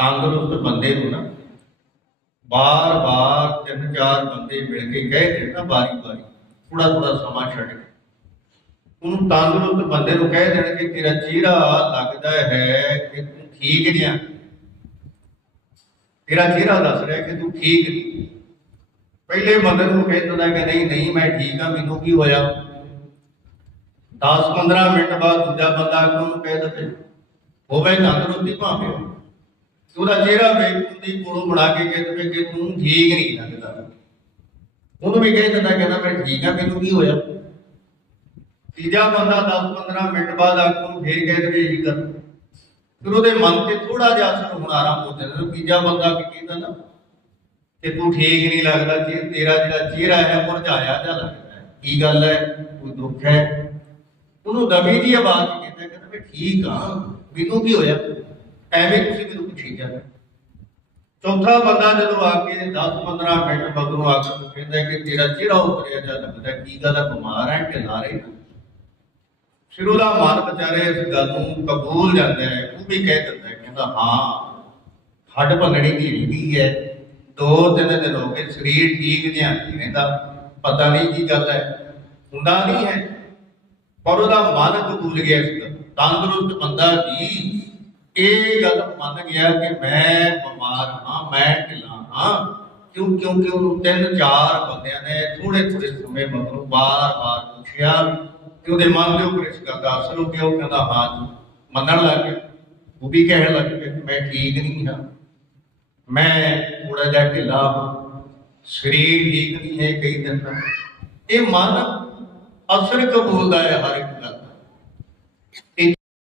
ਤੰਦਰੁਸਤ ਬੰਦੇ ਨੂੰ ਨਾ ਬਾਰ-ਬਾਰ ਤਿੰਨ ਚਾਰ ਬੰਦੇ ਮਿਲ ਕੇ ਕਹਿ ਦੇਣ ਨਾ ਬਾਰੀ-ਬਾਰੀ ਥੋੜਾ ਥੋੜਾ ਸਮਾਂ ਛੱਡ ਕੇ ਉਹਨੂੰ ਤੰਦਰੁਸਤ ਬੰਦੇ ਨੂੰ ਕਹਿ ਦੇਣ ਕਿ ਤੇਰਾ ਚਿਹਰਾ ਲੱਗਦਾ ਹੈ ਕਿ ਤੂੰ ਠੀਕ ਨਹੀਂ ਆ। ਤੇਰਾ ਚਿਹਰਾ ਦੱਸ ਰਿਹਾ ਕਿ ਤੂੰ ਠੀਕ ਨਹੀਂ। ਪਹਿਲੇ ਬੰਦੇ ਨੂੰ ਕਹਿ ਦਿੰਦਾ ਕਿ ਨਹੀਂ ਨਹੀਂ, ਮੈਂ ਠੀਕ ਆ, ਮੈਨੂੰ ਕੀ ਹੋਇਆ? 10-15 ਮਿੰਟ ਬਾਅਦ ਦੂਜਾ ਬੰਦਾ ਆ ਕੇ ਉਹਨੂੰ ਕਹਿ ਦਿੰਦੇ, ਹੋਵੇ ਤੰਦਰੁਸਤੀ ਭਾਵੇਂ ਉਹਦਾ ਚਿਹਰਾ ਵੇਖ ਉਹਦੀ ਕੋਲੋਂ ਬਣਾ ਕੇ ਕਹਿ ਕਿ ਤੂੰ ਠੀਕ ਨਹੀਂ ਲੱਗਦਾ। ਉਹਨੂੰ ਵੀ ਕਹਿ ਕਹਿੰਦਾ ਮੈਂ ਠੀਕ ਆ ਮੈਨੂੰ ਕੀ ਹੋਇਆ? ਤੀਜਾ ਬੰਦਾ 10-15 ਮਿੰਟ ਬਾਅਦ ਆ ਫੇਰ ਕਹਿ ਦੇਵੇ ਇਹੀ ਕਰ ਫਿਰ ਉਹਦੇ ਮਨ ਤੇ ਥੋੜਾ ਜਿਹਾ ਅਸਰ ਹੋਣਾ ਆਰੰਭ ਹੋ ਜਾਂਦਾ। ਤੀਜਾ ਬੰਦਾ ਕੀ ਕਹਿੰਦਾ ਨਾ ਕਿ ਤੂੰ ਠੀਕ ਨਹੀਂ ਲੱਗਦਾ, ਜੀ ਤੇਰਾ ਜਿਹੜਾ ਚਿਹਰਾ ਹੈ ਮੁਰਝਾਇਆ ਜਿਹਾ ਲੱਗਦਾ ਹੈ। ਕੀ ਗੱਲ ਹੈ? ਕੋਈ ਦੁੱਖ ਹੈ? ਉਹਨੂੰ ਦਬੀ ਦੀ ਆਵਾਜ਼ ਚ ਕਹਿੰਦਾ ਕਹਿੰਦਾ ਮੈਂ ਠੀਕ ਹਾਂ ਮੈਨੂੰ ਕੀ ਹੋਇਆ? ਐਵੇਂ ਤੁਸੀਂ ਮੈਨੂੰ ਪੁੱਛੀ ਜਾਂਦੇ ਚੌਥਾ ਬੰਦਾ ਜਦੋਂ ਆ ਕੇ 10-15 ਮਿੰਟ ਮਗਰੋਂ ਆ ਕੇ ਕਹਿੰਦਾ ਕਿ ਤੇਰਾ ਚਿਹਰਾ ਉਤਰਿਆ ਜਿਹਾ ਲੱਗਦਾ, ਕੀ ਗੱਲ ਹੈ ਬਿਮਾਰ ਹੈ ਕਿ ਨਾ ਰਹੇ? ਫਿਰ ਉਹਦਾ ਮਨ ਵਿਚਾਰੇ ਇਸ ਗੱਲ ਨੂੰ ਕਬੂਲ ਜਾਂਦਾ ਹੈ, ਉਹ ਵੀ ਕਹਿ ਦਿੰਦਾ ਕਹਿੰਦਾ, ਹਾਂ ਹੱਡ ਭੰਨਣੀ ਦੀ ਰਿੰਗੀ ਹੈ। ਦੋ ਤਿੰਨ ਦਿਨ ਹੋ ਗਏ, ਸਰੀਰ ਠੀਕ ਜਿਹਾ ਨਹੀਂ ਰਹਿੰਦਾ ਪਤਾ ਨਹੀਂ ਕੀ ਗੱਲ ਹੈ। ਹੁੰਦਾ ਨਹੀਂ ਹੈ, ਪਰ ਉਹਦਾ ਮਨ ਕਬੂਲ ਗਿਆ ਇਸ ਗੱਲ ਤੰਦਰੁਸਤ ਬੰਦਾ ਵੀ ਇਹ ਗੱਲ ਮੰਨ ਗਿਆ ਕਿ ਮੈਂ ਬਿਮਾਰ ਹਾਂ, ਮੈਂ ਢਿੱਲਾ ਹਾਂ। ਕਿਉਂ ਕਿਉਂਕਿ ਉਹਨੂੰ ਤਿੰਨ ਚਾਰ ਬੰਦਿਆਂ ਨੇ ਥੋੜੇ ਥੋੜੇ ਸਮੇਂ ਮਗਰੋਂ ਬਾਰ-ਬਾਰ ਪੁੱਛਿਆ ਕਿ ਉਹਦੇ ਮਨ ਦੇ ਉੱਪਰ ਇਸ ਗੱਲ ਦਾ ਅਸਰ ਹੋ ਗਿਆ। ਉਹ ਕਹਿੰਦਾ, ਹਾਂ ਜੀ, ਮੰਨਣ ਲੱਗ ਗਿਆ। ਉਹ ਵੀ ਕਹਿਣ ਲੱਗ ਪਿਆ ਕਿ ਮੈਂ ਠੀਕ ਨਹੀਂ ਹਾਂ। ਮੈਂ ਥੋੜਾ ਜਿਹਾ ਢਿੱਲਾ ਹਾਂ। ਸਰੀਰ ਠੀਕ ਨਹੀਂ ਹੈ ਕਈ ਦਿਨ ਦਾ ਇਹ ਮਨ ਅਸਰ ਕਬੂਲਦਾ ਹੈ ਹਰ ਇੱਕ